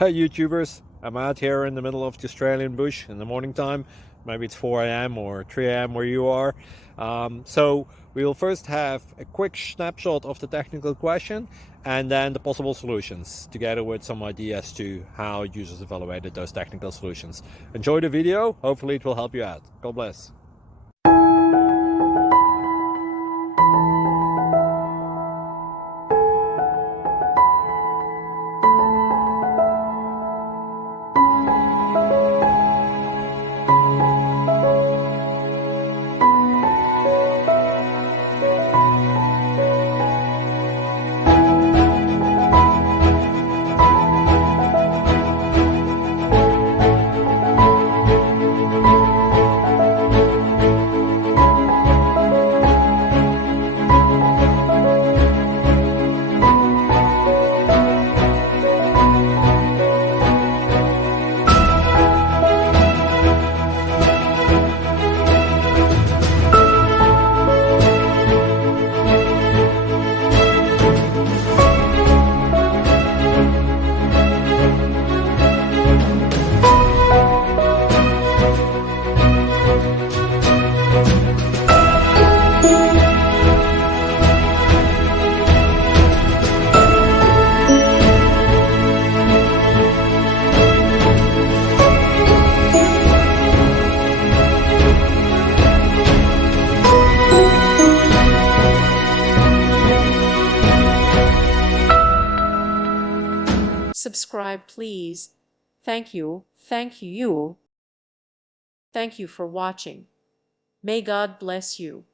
Hey YouTubers, I'm out here in the middle of the Australian bush in the morning time. Maybe it's 4 a.m. or 3 a.m. where you are. So we will first have a quick snapshot of the technical question and then the possible solutions, together with some ideas to how users evaluated those technical solutions. Enjoy the video, hopefully it will help you out. God bless. Subscribe, please. Thank you. Thank you. Thank you for watching. May God bless you.